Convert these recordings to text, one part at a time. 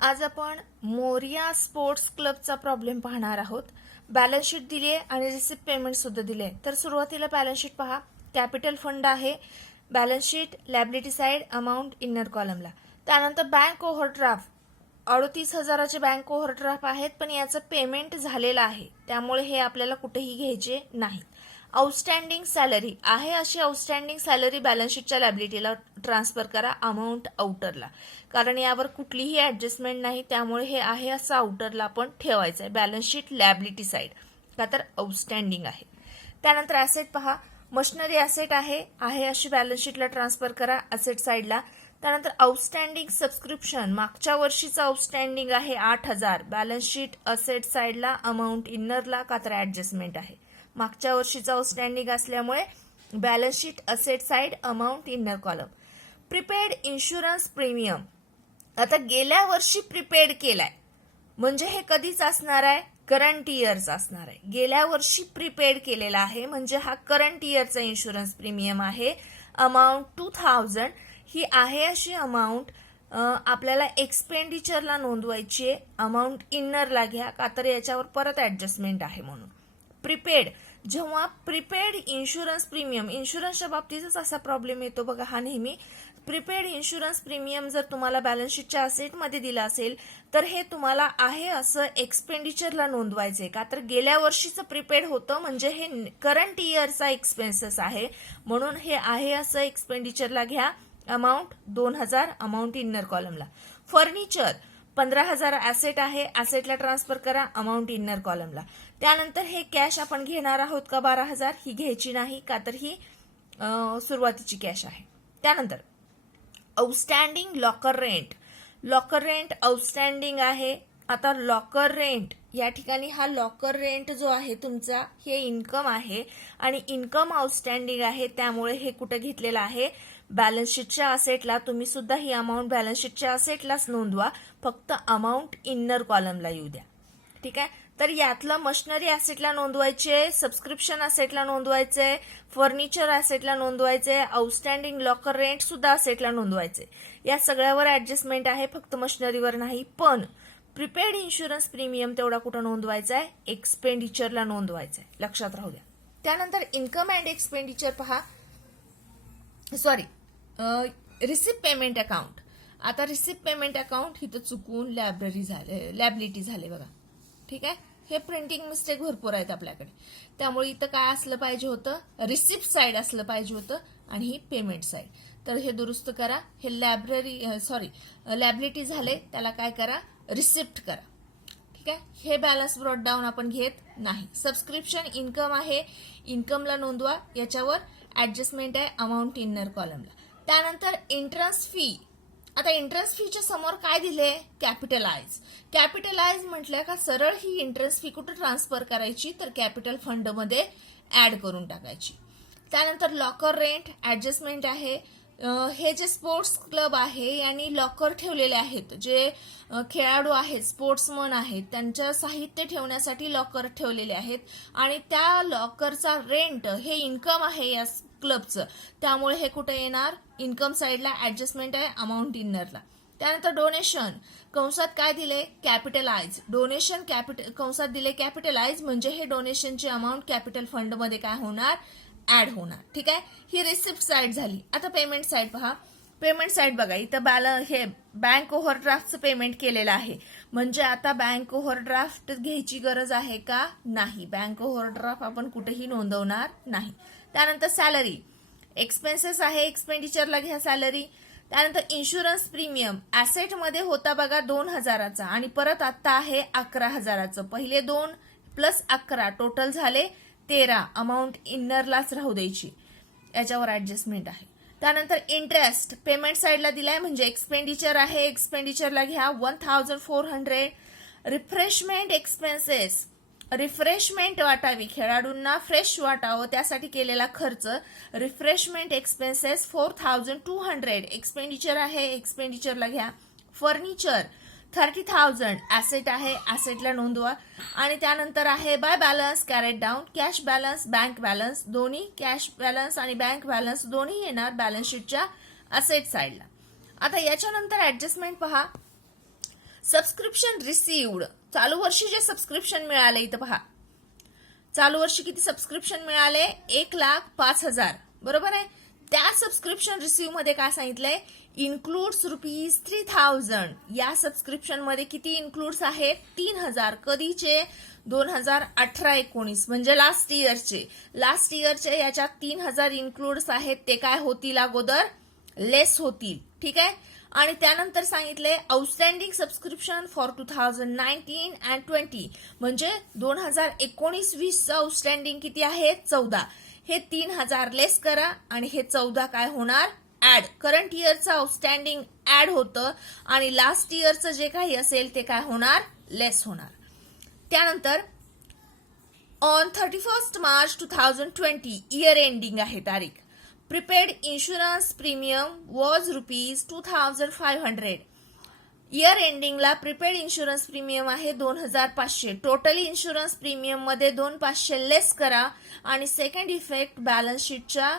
आज आपण मोरिया स्पोर्ट्स क्लबचा प्रॉब्लेम पाहणार आहोत. बॅलन्स शीट दिली आहे आणि रिसिप्ट पेमेंट सुद्धा दिले आहे. तर सुरुवातीला बॅलन्स शीट पहा. कॅपिटल फंड आहे, balance sheet, liability side, amount inner कॉलमला. त्यानंतर बँक ओव्हरड्राफ्ट 38,000चे बँक ओव्हरड्राफ्ट आहेत, पण याचं पेमेंट झालेलं आहे, त्यामुळे हे आपल्याला कुठेही घ्यायचे नाही. आउटस्टँडिंग सॅलरी आहे, अशी आउटस्टँडिंग सॅलरी बॅलन्स शीटच्या लॅबिलिटीला ट्रान्सफर करा अमाऊंट आउटरला, कारण यावर कुठलीही ऍडजस्टमेंट नाही, त्यामुळे हे आहे असं आउटरला आपण ठेवायचं आहे. बॅलन्स शीट लॅबिलिटी साइड का तर आउटस्टँडिंग आहे. त्यानंतर ॲसेट पहा. मशिनरी ॲसेट आहे अशी बॅलन्स शीटला ट्रान्सफर करा असेट साइडला. त्यानंतर आउटस्टँडिंग सबस्क्रिप्शन मागच्या वर्षीचं आउटस्टँडिंग आहे 8,000, बॅलन्स शीट असेट साइडला अमाऊंट इनरला का तर ऍडजस्टमेंट आहे. मागच्या वर्षीचं आउटस्टँडिंग असल्यामुळे balance sheet asset side amount inner column. Prepaid insurance premium आता गेल्या वर्षी प्रीपेड केलाय, म्हणजे हे कधीच असणार आहे, करंट इयरचा असणार आहे. गेल्या वर्षी प्रीपेड केलेला आहे म्हणजे हा करंट इयरचा इन्शुरन्स प्रीमियम आहे. अमाऊंट 2,000 ही आहे अशी अमाऊंट आपल्याला एक्सपेंडिचरला नोंदवायची आहे. अमाऊंट इनरला घ्या का तर याच्यावर परत ऍडजस्टमेंट आहे म्हणून. प्रीपेड जेव्हा प्रीपेड इन्शुरन्स प्रीमियम, इन्शुरन्सच्या बाबतीतच असा प्रॉब्लेम येतो बघा हा नेहमी. प्रीपेड इन्शुरन्स प्रीमियम जर तुम्हाला बॅलन्स शीटच्या असेटमध्ये दिला असेल तर हे तुम्हाला आहे असं एक्सपेंडिचरला नोंदवायचंय का तर गेल्या वर्षीचं प्रीपेड होतं, म्हणजे हे करंट इयरचा एक्सपेन्सेस आहे म्हणून हे आहे असं एक्सपेंडिचरला घ्या. Amount 2,000 amount inner कॉलमला. Furniture 15,000 asset आहे, ॲसेटला ट्रान्सफर करा अमाऊंट इनर कॉलमला. त्यानंतर हे कॅश आपण घेणार आहोत का 12,000, ही घ्यायची नाही का तर ही सुरुवातीची कॅश आहे. त्यानंतर outstanding locker rent. Locker rent outstanding आहे. आता लॉकर रेंट या ठिकाणी हा लॉकर रेंट जो आहे तुमचा हे इन्कम आहे आणि इन्कम आउटस्टँडिंग आहे, त्यामुळे हे कुठे घेतलेलं आहे बॅलन्स शीटच्या असेटला. तुम्ही सुद्धा ही अमाऊंट बॅलन्स शीटच्या असेटलाच नोंदवा, फक्त अमाऊंट इनर कॉलमला येऊ द्या. ठीक आहे. तर यातलं मशिनरी ॲसेटला नोंदवायचे, सबस्क्रिप्शन ॲसेटला नोंदवायचे, फर्निचर ॲसेटला नोंदवायचे, आउटस्टँडिंग लॉकर रेंट सुद्धा ॲसेटला नोंदवायचे. या सगळ्यावर ऍडजस्टमेंट आहे, फक्त मशिनरीवर नाही. पण प्रीपेड इन्शुरन्स प्रीमियम तेवढा कुठं नोंदवायचा आहे, एक्सपेंडिचरला नोंदवायचा आहे, लक्षात राहू द्या. त्यानंतर इन्कम अँड एक्सपेंडिचर पहा. Sorry, receipt payment account. आता रिसिप्ट पेमेंट अकाउंट इथं चुकून लॅबिलिटी झाले बघा. ठीक आहे. हे प्रिंटिंग मिस्टेक भरपूर आहेत आपल्याकडे, त्यामुळे इथं काय असलं पाहिजे होतं, रिसिप्ट साइड असलं पाहिजे होतं आणि ही पेमेंट साइड. तर हे दुरुस्त करा. हे लॅबिलिटी झाले, त्याला काय करा, रिसिप्ट करा. ठीक आहे. हे बॅलन्स ब्रॉट डाऊन आपण घेत नाही. सबस्क्रिप्शन इन्कम आहे, इन्कमला नोंदवा, याच्यावर ऍडजस्टमेंट आहे अमाऊंट इनर कॉलमला. त्यानंतर एंट्रन्स फी. आता एंट्रन्स फीच्या समोर काय दिले, कॅपिटलाइज. कॅपिटलाइज म्हटलं का सरळ ही एंट्रन्स फी कुठं ट्रान्सफर करायची तर कॅपिटल फंड मध्ये ऍड करून टाकायची. त्यानंतर लॉकर रेंट ऍडजस्टमेंट आहे. हे जे स्पोर्ट्स क्लब आहे यांनी लॉकर ठेवलेले आहेत, जे खेळाडू आहेत, स्पोर्ट्समन आहेत, त्यांच्या साहित्य ठेवण्यासाठी लॉकर ठेवलेले आहेत आणि त्या लॉकरचा रेंट हे इन्कम आहे या क्लबचं, त्यामुळे हे कुठे येणार, इन्कम साइडला ऍडजस्टमेंट आहे अमाऊंट इनरला. त्यानंतर डोनेशन कंसात काय दिले, कॅपिटलाइज. डोनेशन कंसात दिले कॅपिटलाइज, म्हणजे हे डोनेशनची अमाऊंट कॅपिटल फंड मध्ये काय होणार, ऍड होणार. ठीक आहे. ही रिसिप्ट साइड झाली. आता पेमेंट साइड पहा. पेमेंट साइड बघा, इथं हे बँक ओव्हरड्राफ्टचं पेमेंट केलेलं आहे, म्हणजे आता बँक ओव्हरड्राफ्ट घ्यायची गरज आहे का, नाही. बँक ओव्हरड्राफ्ट आपण कुठेही नोंदवणार नाही. त्यानंतर सॅलरी एक्सपेन्सेस आहे, एक्सपेंडिचरला घ्या सॅलरी. त्यानंतर इन्शुरन्स प्रीमियम ॲसेटमध्ये होता बघा 2,000चा आणि परत आता आहे 11,000चं. पहिले 2 प्लस 11 टोटल झाले 13. अमाऊंट इनरलाच राहू द्यायची, याच्यावर ऍडजस्टमेंट आहे. त्यानंतर इंटरेस्ट पेमेंट साइडला दिलाय, म्हणजे एक्सपेंडिचर आहे, एक्सपेंडिचरला घ्या 1,400. रिफ्रेशमेंट एक्सपेन्सेस, रिफ्रेशमेंट वाटावी, खेळाडूंना फ्रेश वाटावं त्यासाठी केलेला खर्च. रिफ्रेशमेंट एक्सपेन्सेस 4,200 एक्सपेंडिचर आहे, एक्सपेंडिचरला घ्या. फर्निचर 30,000 ॲसेट आहे, ॲसेटला नोंदवा. आणि त्यानंतर आहे by balance carried down. Cash balance, bank balance दोन्ही, कॅश बॅलन्स आणि बँक बॅलन्स दोन्ही येणार बॅलन्स शीटच्या असेट साइडला. आता याच्यानंतर ऍडजस्टमेंट पहा. सबस्क्रिप्शन रिसिव्ड, चालू वर्षी जे सबस्क्रिप्शन मिळाले इथं पहा, चालू वर्षी किती सबस्क्रिप्शन मिळाले, 1,05,000, बरोबर आहे. त्या सबस्क्रिप्शन रिसिव्ह मध्ये काय सांगितलंय, इन्क्लूड्स ₹3,000. या सबस्क्रिप्शन मध्ये किती इन्क्लूड्स आहेत, 3,000. कधीचे, 2018-19 म्हणजे लास्ट इयरचे याच्यात 3,000 इन्क्लूड्स आहेत. ते काय होतील, अगोदर लेस होतील. ठीक आहे. आणि त्यानंतर सांगितले आउटस्टँडिंग सबस्क्रिप्शन फॉर 2019 अँड 20 म्हणजे 2019-20 आउटस्टँडिंग किती आहे, 14. हे 3,000 लेस करा आणि हे 14 काय होणार, ऍड. करंट इयरचं आउटस्टँडिंग ऍड होतं आणि लास्ट इयरचं जे काही असेल ते काय होणार, लेस होणार. त्यानंतर ऑन 31 मार्च 2020 इयर एंडिंग आहे तारीख. Prepaid insurance premium was ₹2,500. Year एंडिंगला प्रीपेड इन्शुरन्स प्रीमियम आहे 2,500. टोटल इन्शुरन्स प्रीमियम मध्ये 2,500 लेस करा आणि सेकंड इफेक्ट बॅलन्स शीटच्या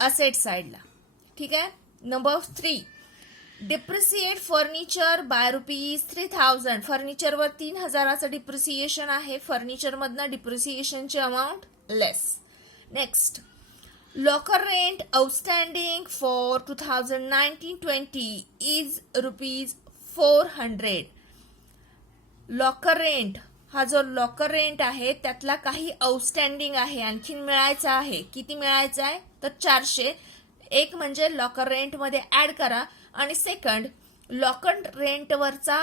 असेट साइडला. ठीक आहे. Number 3, depreciate furniture by ₹3,000. फर्निचरवर 3,000चं डिप्रिसिएशन आहे. फर्निचर मधनं डिप्रिसिएशनची amount less. Next, locker rent outstanding for 2019-20 is ₹400. Locker rent, हा जो लॉकर रेंट आहे त्यातला काही आउटस्टँडिंग आहे, आणखीन मिळायचा आहे. किती मिळायचा आहे, तर 400. एक म्हणजे लॉकर रेंट मध्ये ऍड करा आणि सेकंड लॉकर रेंटवरचा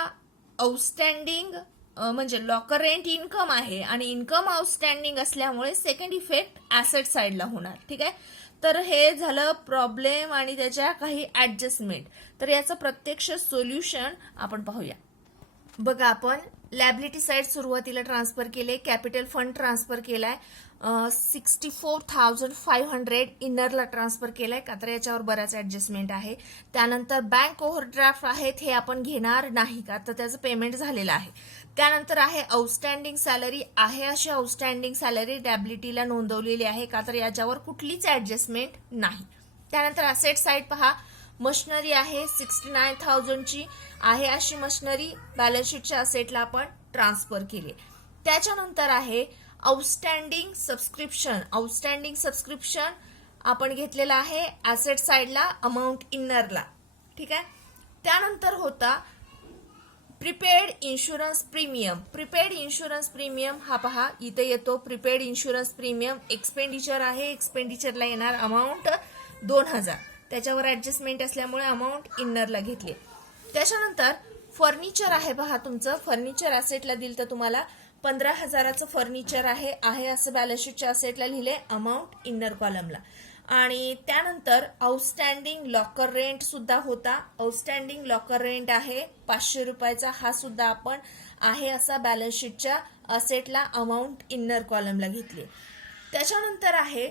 आउटस्टँडिंग म्हणजे लॉकर रेंट इन्कम आहे आणि इन्कम आउटस्टँडिंग असल्यामुळे सेकंड इफेक्ट ऍसेट साइडला होणार. ठीक आहे. तर हे झालं प्रॉब्लेम आणि त्याच्या काही ऍडजस्टमेंट. तर याचं प्रत्यक्ष सोल्युशन आपण पाहूया. बघा, आपण लॅबिलिटी साइड सुरुवातीला ट्रान्सफर केले, कॅपिटल फंड ट्रान्सफर केलाय, 64,500 इनरला ट्रान्सफर केलाय का, तर याच्यावर बराच ऍडजस्टमेंट आहे. त्यानंतर बँक ओव्हरड्राफ्ट आहेत, हे आपण घेणार नाही का, तर त्याचं पेमेंट झालेलं आहे. त्यानंतर आहे आउटस्टँडिंग सॅलरी आहे, अशी आउटस्टँडिंग सॅलरी लॅबिलिटीला नोंदवलेली आहे का, तर याच्यावर कुठलीच ऍडजस्टमेंट नाही. त्यानंतर असेट साइड पहा, मशिनरी आहे 69,000ची आहे, अशी मशिनरी बॅलन्स शीटच्या असेटला आपण ट्रान्सफर केली. त्याच्यानंतर आहे आउटस्टँडिंग सबस्क्रिप्शन. आउटस्टँडिंग सबस्क्रिप्शन आपण घेतलेला आहे ऍसेट साइडला, अमाऊंट इनरला. ठीक आहे. त्यानंतर होता prepaid insurance premium. Prepaid insurance premium हा पहा इथे येतो. प्रीपेड इन्शुरन्स प्रीमियम एक्सपेंडिचर आहे, एक्सपेंडिचरला येणार अमाऊंट 2,000. त्याच्यावर ऍडजस्टमेंट असल्यामुळे अमाऊंट इनरला घेतली. त्याच्यानंतर फर्निचर आहे पहा, तुमचं फर्निचर असेटला दिलं तर तुम्हाला 15,000चं फर्निचर आहे असं बॅलन्स शीटच्या असेटला लिहिले, अमाऊंट इनर कॉलमला. आणि त्यानंतर आउटस्टँडिंग लॉकर रेंट सुद्धा होता. आउटस्टँडिंग लॉकर रेंट आहे ₹500, हा सुद्धा आपण आहे असा बॅलन्स शीटच्या असेटला अमाऊंट इनर कॉलमला घेतली. त्याच्यानंतर आहे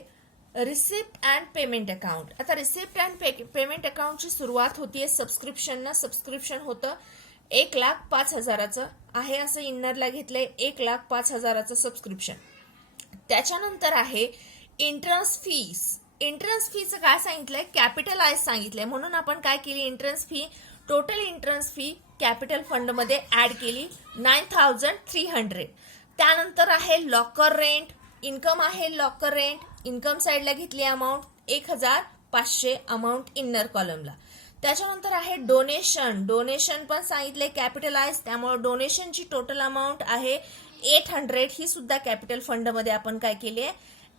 रिसिप्ट अँड पेमेंट अकाउंट. आता रिसिप्ट अँड पेमेंट अकाउंटची सुरुवात होतीये सबस्क्रिप्शननं. सबस्क्रिप्शन होतं 1,05,000चं आहे असं इनरला घेतलंय, 1,05,000चं सबस्क्रिप्शन. त्याच्यानंतर आहे एंट्रन्स फीस. एंट्रन्स फीचं काय सांगितलंय, कॅपिटलाइज सांगितलंय, म्हणून आपण काय केली, entrance fee, total entrance fee capital fund मध्ये ऍड केली 9,300. त्यानंतर आहे लॉकर रेंट, इन्कम आहे लॉकर रेंट, इन्कम साइडला घेतली अमाऊंट 1,500, अमाऊंट इनर कॉलमला. त्याच्यानंतर आहे डोनेशन. डोनेशन पण सांगितले कॅपिटलाइज, त्यामुळे डोनेशनची टोटल अमाऊंट आहे 800, ही सुद्धा कॅपिटल फंड मध्ये आपण काय केली आहे,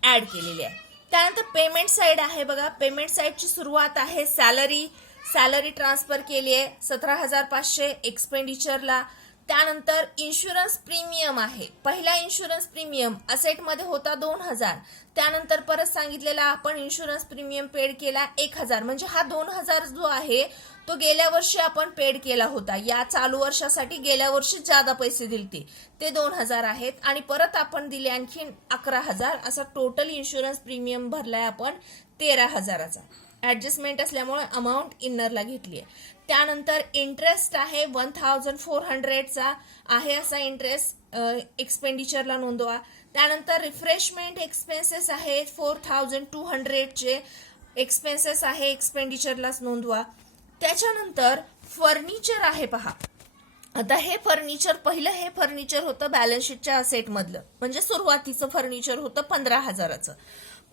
ऍड केलेली आहे. त्यानंतर पेमेंट साइड आहे बघा, पेमेंट साइडची सुरुवात आहे सॅलरी. सॅलरी ट्रान्सफर केली आहे 17,500 एक्सपेंडिचरला. त्यानंतर इन्शुरन्स प्रीमियम आहे, पहिला इन्शुरन्स प्रीमियम असेट मध्ये होता 2,000. त्यानंतर परत सांगितलेला आपण इन्शुरन्स प्रीमियम पेड केला 1,000, म्हणजे हा 2,000 जो आहे तो गेल्या वर्षी आपण पेड केला होता. या चालू वर्षासाठी गेल्या वर्षी ज्यादा पैसे दिलते ते 2,000 आहेत आणि परत आपण दिले आणखीन 11,000, असा टोटल इन्शुरन्स प्रीमियम भरलाय आपण 13,000चा. ऍडजस्टमेंट असल्यामुळे अमाऊंट इनरला घेतली आहे. त्यानंतर इंटरेस्ट आहे 1,400चा आहे असा इंटरेस्ट एक्सपेंडिचरला नोंदवा. त्यानंतर रिफ्रेशमेंट एक्सपेन्सेस आहे 4,200चे एक्सपेन्सेस आहे एक्सपेंडिचरलाच नोंदवा. त्याच्यानंतर फर्निचर आहे पहा, आता हे फर्निचर, पहिलं हे फर्निचर होतं बॅलन्स शीटच्या असेट मधलं, म्हणजे सुरुवातीचं फर्निचर होतं 15,000.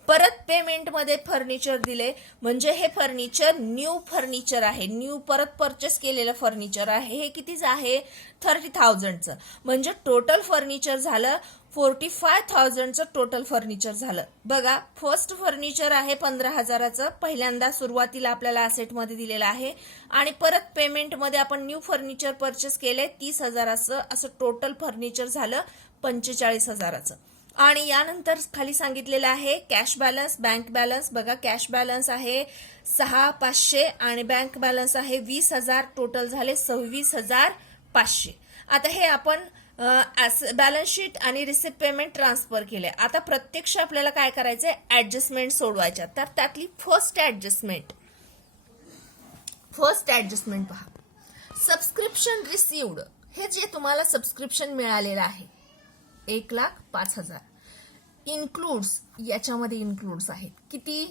परत पेमेंटमध्ये फर्निचर दिले, म्हणजे हे फर्निचर न्यू फर्निचर आहे, न्यू परत परचेस केलेलं फर्निचर आहे. हे कितीच आहे? 30,000चं. म्हणजे टोटल फर्निचर झालं 45,000चं टोटल फर्निचर झालं. बघा, फर्स्ट फर्निचर आहे 15,000चं, पहिल्यांदा सुरुवातीला आपल्याला असेटमध्ये दिलेलं आहे, आणि परत पेमेंटमध्ये आपण न्यू फर्निचर परचेस केले 30,000चं. असं टोटल फर्निचर झालं 45,000चं. आणि यानंतर खाली सांगितलेलं आहे कॅश बॅलन्स, बँक बॅलन्स. बघा, कॅश बॅलन्स आहे 6,500 आणि बँक बॅलन्स आहे 20,000. टोटल झाले 26,500. आता हे आपण बॅलन्स शीट आणि रिसिप्ट पेमेंट ट्रान्सफर केले. आता प्रत्यक्ष आपल्याला काय करायचंय? ऍडजस्टमेंट सोडवायच्या. तर त्यातली फर्स्ट ऍडजस्टमेंट पहा. सबस्क्रिप्शन रिसिव्ड, हे जे तुम्हाला सबस्क्रिप्शन मिळालेलं आहे 1,05,000 इन्क्लूड्स, याच्यामध्ये इन्क्लूड्स आहेत किती?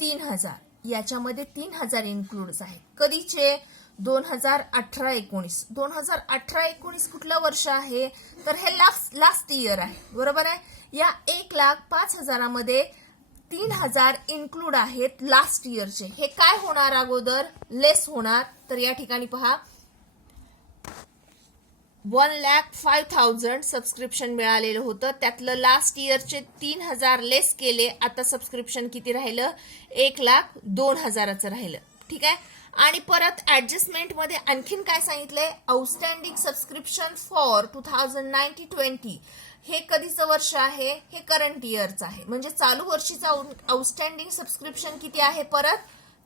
3,000. याच्यामध्ये 3,000 इन्क्लूड्स आहेत. कधीचे? 2018-19. 2018-19 कुठलं वर्ष आहे? तर हे लास्ट इयर आहे, बरोबर आहे. या 1,05,000 मध्ये 3,000 इन्क्लूड आहेत लास्ट इयरचे. हे काय होणार? अगोदर लेस होणार. तर या ठिकाणी पहा, 1,05,000 सबस्क्रिप्शन मिळालेलं होतं, त्यातलं लास्ट इयरचे 3,000 लेस केले. आता सबस्क्रिप्शन किती राहिलं? 1,02,000चं राहिलं. ठीक आहे. आणि परत ऍडजस्टमेंट मध्ये आणखीन काय सांगितलंय? Outstanding subscription for 2019-20. हे कधीचं वर्ष आहे? हे करंट इयरचं आहे. म्हणजे चालू वर्षीचं आउटस्टँडिंग सबस्क्रिप्शन किती आहे? परत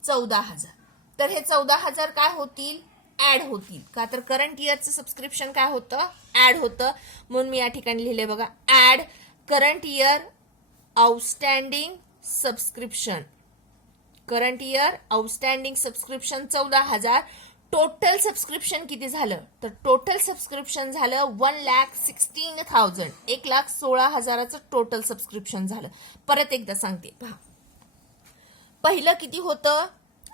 14,000. तर हे 14,000 काय होतील? ऍड होतील. का? तर करंट इयरचं सबस्क्रिप्शन काय होतं? ऍड होतं. म्हणून मी या ठिकाणी लिहिले बघा, add current year outstanding subscription. Current year outstanding subscription 14,000. Total subscription किती झालं? तर टोटल सबस्क्रिप्शन झालं 1,16,000. 1,16,000चं टोटल सबस्क्रिप्शन झालं. परत एकदा सांगते पहा. पहिलं किती होतं?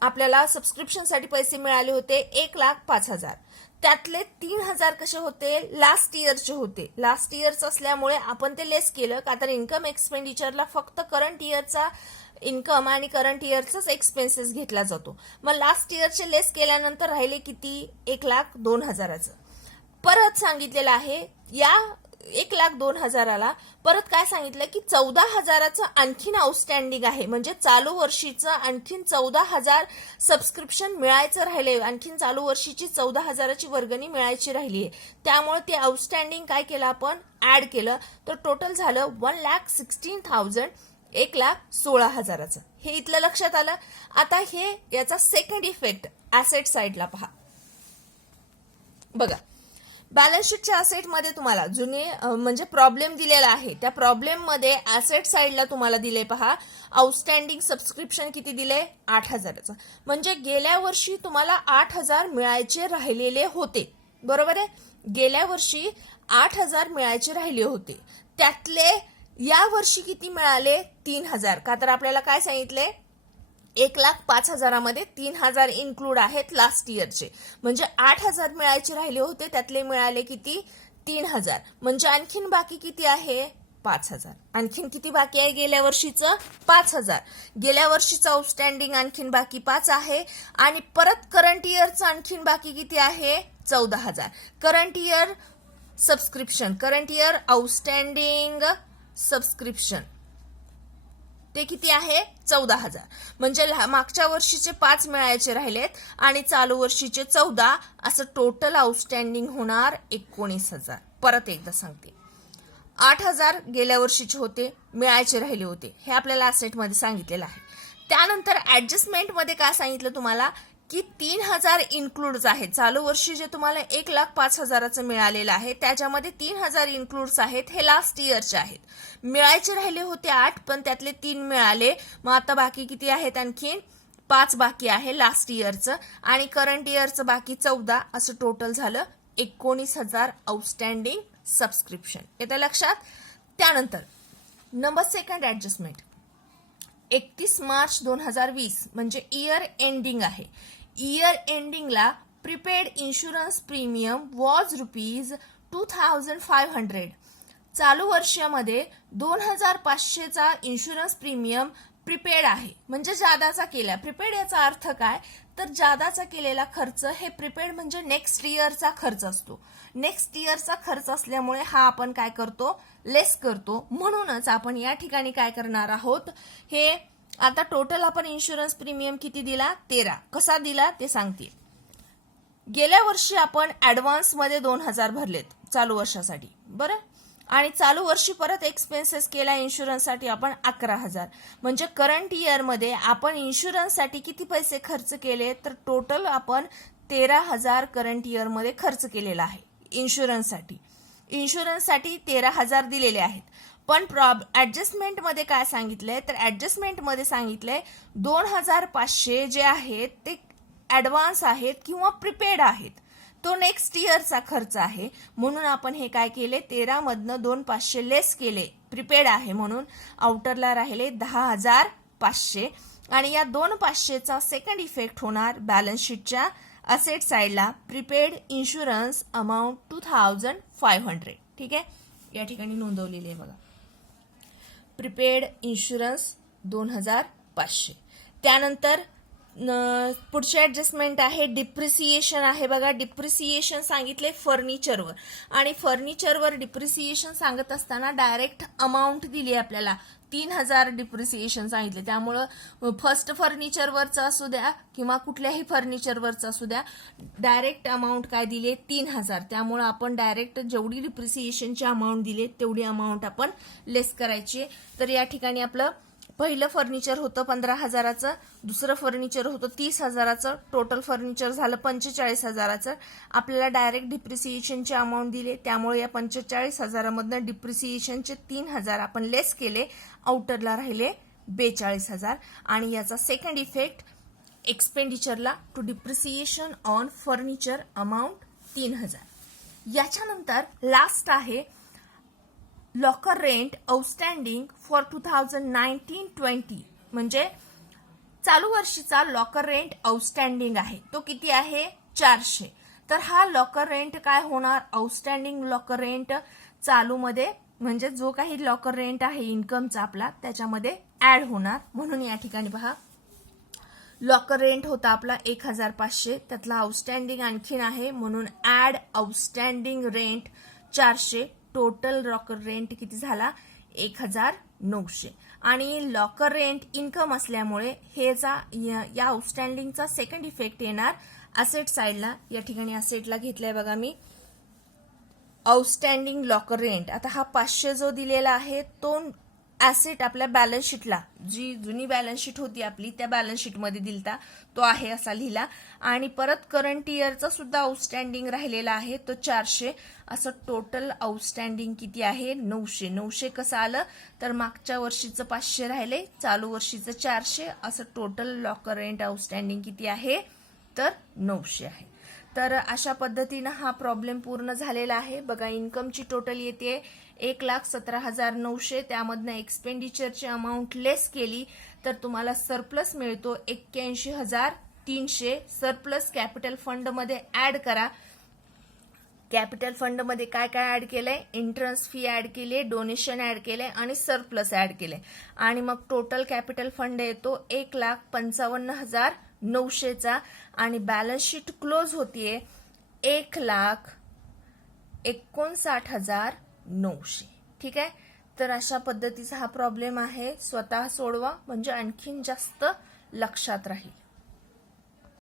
आपल्याला सबस्क्रिप्शनसाठी पैसे मिळाले होते 1,05,000. त्यातले 3,000 कसे होते? लास्ट इयरचे होते. लास्ट इयरचं असल्यामुळे आपण ते लेस केलं. का? तर इन्कम एक्सपेंडिचरला फक्त करंट इयरचा इन्कम आणि करंट इयरचाच एक्सपेन्सेस घेतला जातो. मग लास्ट इयरचे लेस केल्यानंतर राहिले किती? 1,02,000चं. परत सांगितलेलं आहे या 1,02,000ला परत काय सांगितलं की 14,000चं आणखीन आउटस्टँडिंग आहे. म्हणजे चालू वर्षीचं आणखीन 14,000 सबस्क्रिप्शन मिळायचं राहिले. आणखीन चालू वर्षीची 14,000ची वर्गणी मिळायची राहिली आहे. त्यामुळे ते आउटस्टँडिंग काय केलं? आपण ऍड केलं. तर टोटल झालं 1,16,000. 1,16,000चं. हे इथलं लक्षात आलं. आता हे याचा सेकंड इफेक्ट ऍसेट साइडला पहा. बघा, बॅलन्स शीटच्या असेटमध्ये तुम्हाला जुने म्हणजे प्रॉब्लेम दिलेला आहे. त्या प्रॉब्लेम मध्ये ऍसेट साइडला तुम्हाला दिले पहा, आउटस्टँडिंग सबस्क्रिप्शन किती दिले? 8,000चं. म्हणजे गेल्या वर्षी तुम्हाला 8,000 मिळायचे राहिलेले होते, बरोबर आहे. गेल्या वर्षी 8,000 मिळायचे राहिले होते. त्यातले या वर्षी किती मिळाले? 3,000. का? तर आपल्याला काय सांगितले? 1,05,000मध्ये 3,000 इन्क्लूड आहेत लास्ट इयरचे. म्हणजे 8,000 मिळायचे राहिले होते, त्यातले मिळाले किती? 3,000. म्हणजे आणखीन बाकी किती आहे? 5,000. आणखीन किती बाकी आहे गेल्या वर्षीचं? 5,000. गेल्या वर्षीचं आउटस्टँडिंग आणखीन बाकी 5 आहे. आणि परत करंट इयरचं आणखीन बाकी किती आहे? 14,000. Current year subscription, current year outstanding subscription ते किती आहे? 14,000. म्हणजे मागच्या वर्षीचे 5 मिळायचे राहिलेत आणि चालू वर्षीचे 14. असं टोटल आउटस्टँडिंग होणार 19,000. परत एकदा सांगते, 8,000 गेल्या वर्षीचे होते, मिळायचे राहिले होते. हे आपल्याला असेटमध्ये सांगितलेलं आहे. त्यानंतर ऍडजस्टमेंटमध्ये काय सांगितलं तुम्हाला की 3,000 इन्क्लूड्स आहेत. चालू वर्षी जे तुम्हाला 1,05,000चं मिळालेलं आहे त्याच्यामध्ये 3,000 इन्क्लूड्स आहेत. हे लास्ट इयरचे आहेत. मिळायचे राहिले होते 8, पण त्यातले 3 मिळाले. मग आता बाकी किती आहेत? आणखीन 5 बाकी आहे लास्ट इयरचं. आणि करंट इयरचं बाकी 14. असं टोटल झालं 19,000 आउटस्टँडिंग सबस्क्रिप्शन. येतं लक्षात. त्यानंतर नंबर सेकंड ऍडजस्टमेंट 31 मार्च 2020 म्हणजे इयर एंडिंग आहे. इयर एंडिंगला प्रीपेड इन्शुरन्स प्रीमियम वॉज ₹2,500. चालू वर्षामध्ये 2,500चा इन्शुरन्स प्रीमियम प्रीपेड आहे, म्हणजे जादाचा केला. प्रीपेड याचा अर्थ काय, तर जादाचा केलेला खर्च. हे प्रीपेड म्हणजे नेक्स्ट इयरचा खर्च असतो. नेक्स्ट इयरचा खर्च असल्यामुळे हा आपण काय करतो, लेस करतो. म्हणूनच आपण या ठिकाणी काय करणार आहोत, हे आता टोटल आपण इन्शुरन्स प्रीमियम किती दिला, 13. कसा दिला ते सांगते. गेल्या वर्षी आपण ऍडव्हान्स मध्ये 2,000 भरलेत चालू वर्षासाठी, बरं. आणि चालू वर्षी परत एक्सपेन्सेस केला इन्शुरन्ससाठी आपण 11,000. म्हणजे करंट इयर मध्ये आपण इन्शुरन्ससाठी किती पैसे खर्च केले, तर टोटल आपण 13,000 करंट इयर मध्ये खर्च केलेला आहे इन्शुरन्ससाठी. इन्शुरन्ससाठी 13,000 दिलेले आहेत. पण ऍडजस्टमेंट मध्ये काय सांगितलंय, तर ऍडजस्टमेंट मध्ये सांगितलंय 2,500 जे आहेत ते ऍडव्हान्स आहेत किंवा प्रीपेड आहेत. तो नेक्स्ट इयरचा खर्च आहे. म्हणून आपण हे काय केले, 13 मधनं 2,500 लेस केले, प्रीपेड आहे म्हणून. आउटरला राहिले 10,500. आणि या 2,500चा सेकंड इफेक्ट होणार बॅलन्स शीटच्या असेट साइडला. Prepaid insurance amount 2,500. ठीक आहे, या ठिकाणी नोंदवलेले आहे बघा. Prepaid insurance 2,500. त्यानंतर पुढचे ऍडजस्टमेंट आहे डिप्रिसिएशन आहे बघा. डिप्रिसिएशन सांगितले फर्निचरवर. आणि फर्निचरवर डिप्रिसिएशन सांगत असताना डायरेक्ट अमाऊंट दिली आपल्याला. 3,000 डिप्रिसिएशन सांगितले. त्यामुळं फर्स्ट फर्निचरवरचं असू द्या किंवा कुठल्याही फर्निचरवरचं असू द्या, डायरेक्ट अमाऊंट काय दिली, 3,000. त्यामुळं आपण डायरेक्ट जेवढी डिप्रिसिएशनची अमाऊंट दिली तेवढी अमाऊंट आपण लेस करायची. तर या ठिकाणी आपलं पहिलं फर्निचर होतं 15,000चं, दुसरं फर्निचर होतं 30,000चं, टोटल फर्निचर झालं 45,000चं. आपल्याला डायरेक्ट डिप्रिसिएशनचे अमाऊंट दिले, त्यामुळे या 45,000मधनं डिप्रिसिएशनचे 3,000 आपण लेस केले. आउटरला राहिले 42,000. आणि याचा सेकंड इफेक्ट एक्सपेंडिचरला to depreciation on furniture amount 3,000. याच्यानंतर लास्ट आहे लॉकर रेंट आउटस्टँडिंग फॉर 2019-20. म्हणजे चालू वर्षीचा लॉकर रेंट आउटस्टँडिंग आहे, तो किती आहे, 400. तर हा लॉकर रेंट काय होणार, आउटस्टँडिंग लॉकर रेंट चालूमध्ये म्हणजे जो काही लॉकर रेंट आहे इन्कमचा आपला त्याच्यामध्ये ऍड होणार. म्हणून या ठिकाणी पहा, लॉकर रेंट होता आपला 1,500, त्यातला आउटस्टँडिंग आणखीन आहे म्हणून add outstanding rent 400. Total locker rent किती झाला, 1,900. आणि लॉकर रेंट इन्कम असल्यामुळे हेचा या आउटस्टँडिंगचा सेकंड इफेक्ट येणार असेट साइडला. या ठिकाणी असेटला घेतलाय बघा मी आउटस्टँडिंग लॉकर रेंट. आता हा 500 जो दिलेला आहे तो ऍसेट आपल्या बॅलन्स शीटला, जी जुनी बॅलन्स शीट होती आपली त्या बॅलन्स शीटमध्ये दिलता, तो आहे असा लिहिला. आणि परत करंट इयरचा सुद्धा आउटस्टँडिंग राहिलेला आहे तो 400. असं टोटल आउटस्टँडिंग किती आहे, 900. 900 कसं आलं, तर मागच्या वर्षीचं 500 राहिले, चालू वर्षीचं 400. असं टोटल लॉकर रेंट आउटस्टँडिंग किती आहे, तर 900 आहे. तर अशा पद्धतीनं हा प्रॉब्लेम पूर्ण झालेला आहे बघा. इन्कमची टोटल येते 1,17,900. त्यामधनं एक्सपेंडिचरची अमाऊंट लेस केली तर तुम्हाला सरप्लस मिळतो 81,300. सरप्लस कॅपिटल फंड मध्ये ऍड करा. कॅपिटल फंड मध्ये काय काय ऍड केलंय, एंट्रन्स फी ऍड केली, डोनेशन ऍड केले आणि सरप्लस ऍड केले. आणि मग टोटल कॅपिटल फंड येतो 1,55,900चा. आणि बॅलन्स शीट क्लोज होतीये 1,59,900. ठीक आहे, तर अशा पद्धतीचा हा प्रॉब्लेम आहे. स्वतः सोडवा म्हणजे आणखीन जास्त लक्षात राहील.